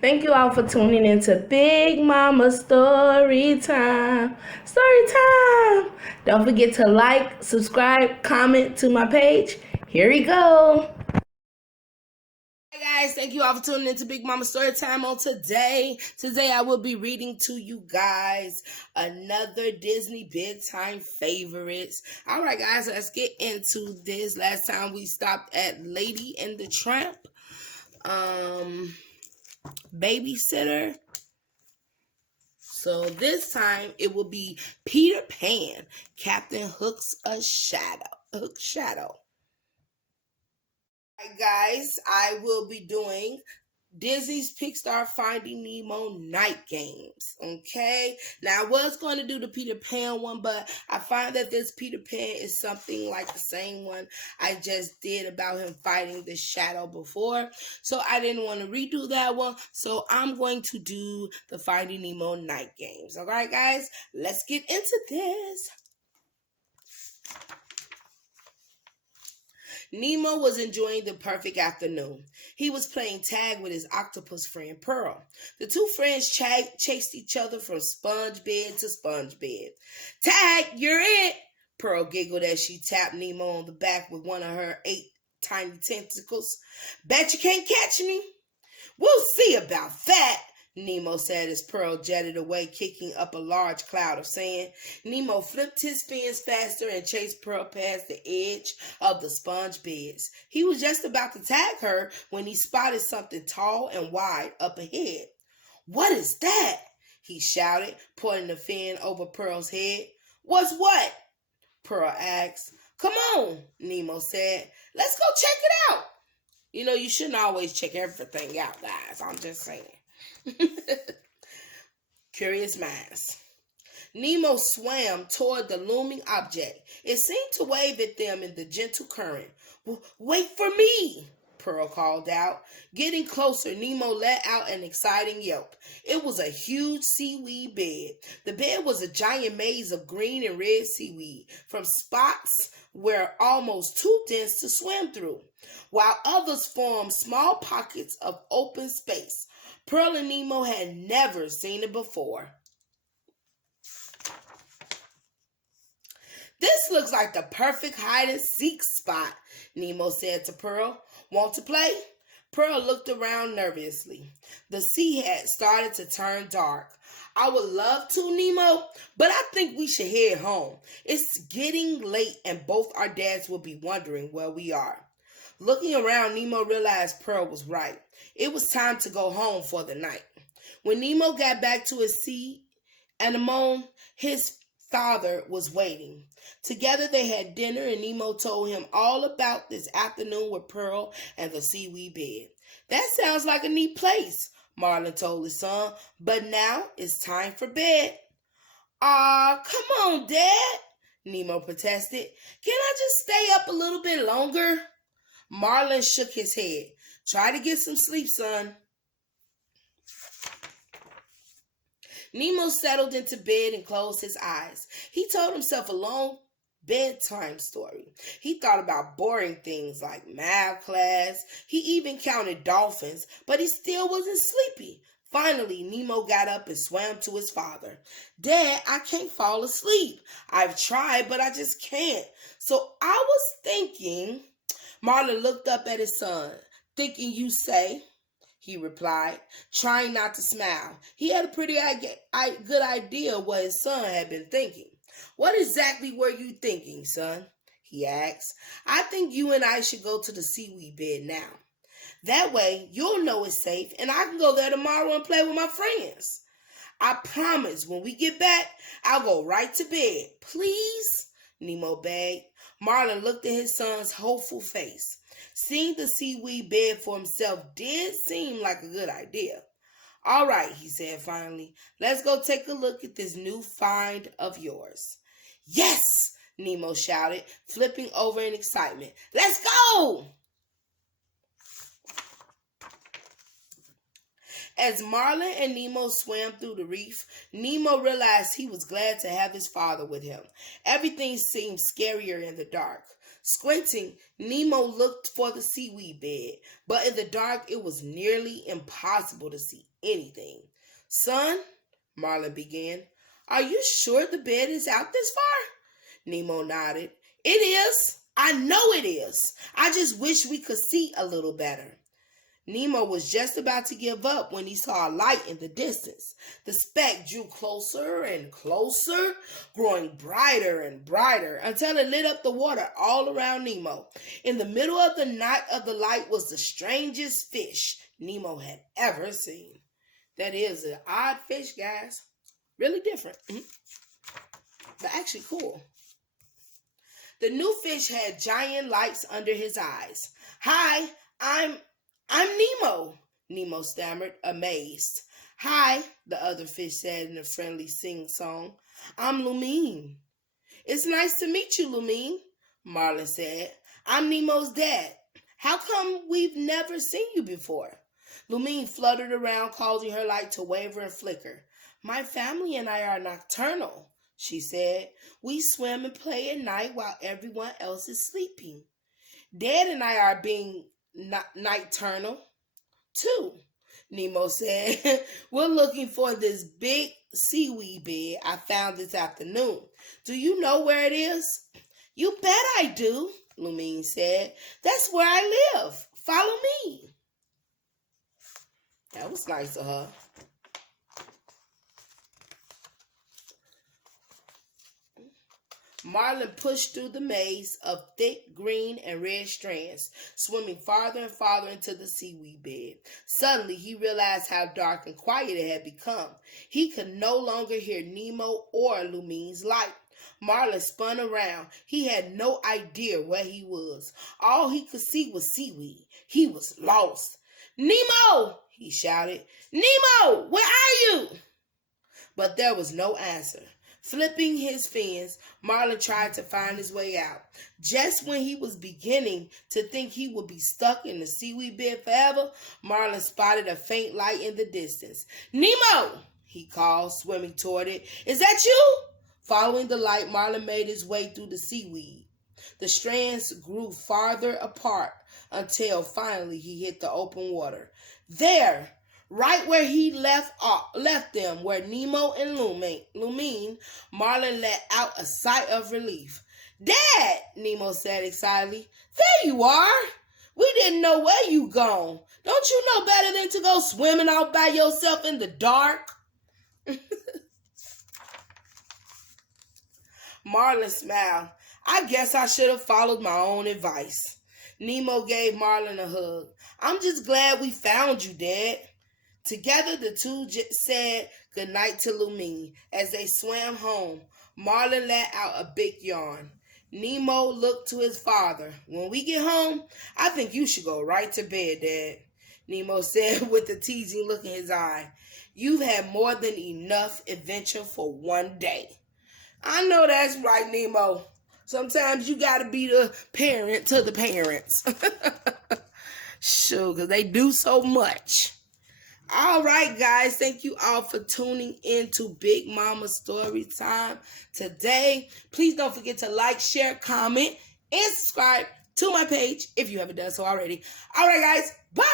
Thank you all for tuning into Big Mama Story Time. Story Time! Don't forget to like, subscribe, comment to my page. Here we go. Hey guys, thank you all for tuning into Big Mama Story Time on today. Today I will be reading to you guys another Disney Bedtime favorites. All right, guys, let's get into this. Last time we stopped at Lady and the Tramp. Babysitter. So this time it will be Peter Pan. Captain Hook's shadow. Alright, guys, I will be doing Disney's Pixar Finding Nemo night games. Okay, now I was going to do the Peter Pan one, but I find that this Peter Pan is something like the same one I just did about him fighting the shadow before, so I didn't want to redo that one. So I'm going to do the Finding Nemo night games. All right, guys, let's get into this. Nemo was enjoying the perfect afternoon. He was playing tag with his octopus friend Pearl. The two friends chased each other from sponge bed to sponge bed. "Tag, you're it!" Pearl giggled as she tapped Nemo on the back with one of her 8 tiny tentacles. "Bet you can't catch me." "We'll see about that," Nemo said as Pearl jetted away, kicking up a large cloud of sand. Nemo flipped his fins faster and chased Pearl past the edge of the sponge beds. He was just about to tag her when he spotted something tall and wide up ahead. "What is that?" he shouted, pointing the fin over Pearl's head. "What's what?" Pearl asked. "Come on," Nemo said. "Let's go check it out." You shouldn't always check everything out, guys. I'm just saying. Curious minds. Nemo swam toward the looming object. It seemed to wave at them in the gentle current. "Wait for me," Pearl called out. Getting closer, Nemo let out an exciting yelp. It was a huge seaweed bed. The bed was a giant maze of green and red seaweed, from spots where almost too dense to swim through, while others formed small pockets of open space. Pearl and Nemo had never seen it before. "This looks like the perfect hide-and-seek spot," Nemo said to Pearl. "Want to play?" Pearl looked around nervously. The sea had started to turn dark. "I would love to, Nemo, but I think we should head home. It's getting late and both our dads will be wondering where we are." Looking around, Nemo realized Pearl was right. It was time to go home for the night. When Nemo got back to his sea anemone, his father was waiting. Together they had dinner, and Nemo told him all about this afternoon with Pearl and the seaweed bed. "That sounds like a neat place," Marlin told his son, "but now it's time for bed." "Aw, come on, Dad," Nemo protested. "Can I just stay up a little bit longer?" Marlin shook his head. "Try to get some sleep, son." Nemo settled into bed and closed his eyes. He told himself a long bedtime story. He thought about boring things like math class. He even counted dolphins, but he still wasn't sleepy. Finally, Nemo got up and swam to his father. "Dad, I can't fall asleep. I've tried, but I just can't. So I was thinking..." Marlin looked up at his son. "Thinking you say?" he replied, trying not to smile. He had a pretty good idea what his son had been thinking. "What exactly were you thinking, son?" he asked. "I think you and I should go to the seaweed bed now. That way, you'll know it's safe, and I can go there tomorrow and play with my friends. I promise when we get back, I'll go right to bed. Please?" Nemo begged. Marlin looked at his son's hopeful face. Seeing the seaweed bed for himself did seem like a good idea. "All right," he said finally. "Let's go take a look at this new find of yours." "Yes!" Nemo shouted, flipping over in excitement. "Let's go!" As Marlin and Nemo swam through the reef, Nemo realized he was glad to have his father with him. Everything seemed scarier in the dark. Squinting, Nemo looked for the seaweed bed, but in the dark it was nearly impossible to see anything. Son, Marlin began, are you sure the bed is out this far? Nemo nodded. It is. I know it is. I just wish we could see a little better. Nemo was just about to give up when he saw a light in the distance. The speck drew closer and closer, growing brighter and brighter until it lit up the water all around Nemo. In the middle of the night of the light was the strangest fish Nemo had ever seen. That is an odd fish, guys. Really different, but actually cool. The new fish had giant lights under his eyes. Hi, I'm Nemo, Nemo stammered, amazed. Hi, the other fish said in a friendly sing-song. I'm Lumine. It's nice to meet you, Lumine, Marlin said. I'm Nemo's dad. How come we've never seen you before? Lumine fluttered around, causing her light to waver and flicker. My family and I are nocturnal, she said. We swim and play at night while everyone else is sleeping. Dad and I are being nocturnal too, Nemo said. We're looking for this big seaweed bed I found this afternoon. Do you know where it is? You bet I do, Lumine said. That's where I live. Follow me. That was nice of her. Marlin pushed through the maze of thick green and red strands, swimming farther and farther into the seaweed bed. Suddenly, he realized how dark and quiet it had become. He could no longer hear Nemo or Lumine's light. Marlin spun around. He had no idea where he was. All he could see was seaweed. He was lost. Nemo! He shouted. Nemo! Where are you? But there was no answer. Flipping his fins, Marlin tried to find his way out. Just when he was beginning to think he would be stuck in the seaweed bed forever, Marlin spotted a faint light in the distance. Nemo! He called, swimming toward it. Is that you? Following the light, Marlin made his way through the seaweed. The strands grew farther apart until finally he hit the open water. There! Right where he left them, where Nemo and Lumine, Marlin let out a sigh of relief. Dad, Nemo said excitedly, there you are. We didn't know where you gone. Don't you know better than to go swimming out by yourself in the dark? Marlin smiled. I guess I should have followed my own advice. Nemo gave Marlin a hug. I'm just glad we found you, Dad. Together, the two said goodnight to Lumine. As they swam home, Marlin let out a big yawn. Nemo looked to his father. When we get home, I think you should go right to bed, Dad, Nemo said with a teasing look in his eye. You've had more than enough adventure for one day. I know that's right, Nemo. Sometimes you gotta be the parent to the parents. Sure, because they do so much. All right, guys. Thank you all for tuning in to Big Mama Story Time today. Please don't forget to like, share, comment, and subscribe to my page if you haven't done so already. All right, guys. Bye.